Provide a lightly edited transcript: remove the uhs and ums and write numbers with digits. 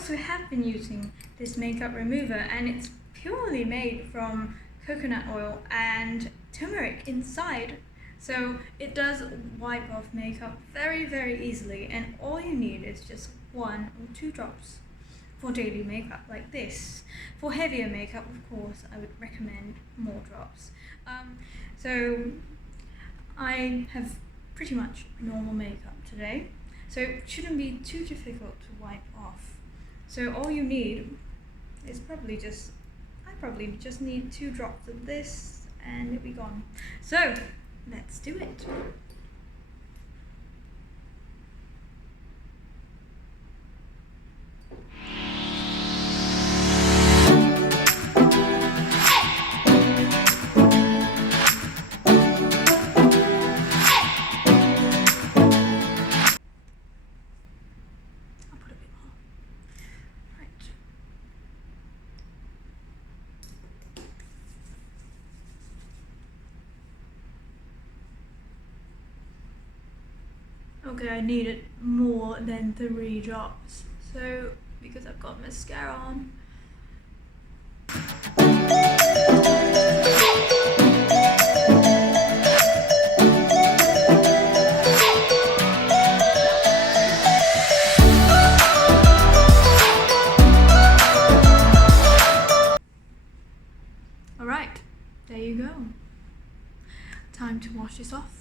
also have been using this makeup remover, and it's purely made from coconut oil and turmeric inside. So it does wipe off makeup very, very easily, and all you need is just 1 or 2 drops for daily makeup like this. For heavier makeup, of course, I would recommend more drops. So I have pretty much normal makeup today, so it shouldn't be too difficult to wipe off. So all you need is I probably just need 2 drops of this and it'll be gone. So let's do it. Okay, I needed more than 3 drops, so because I've got mascara on. Alright, there you go. Time to wash this off.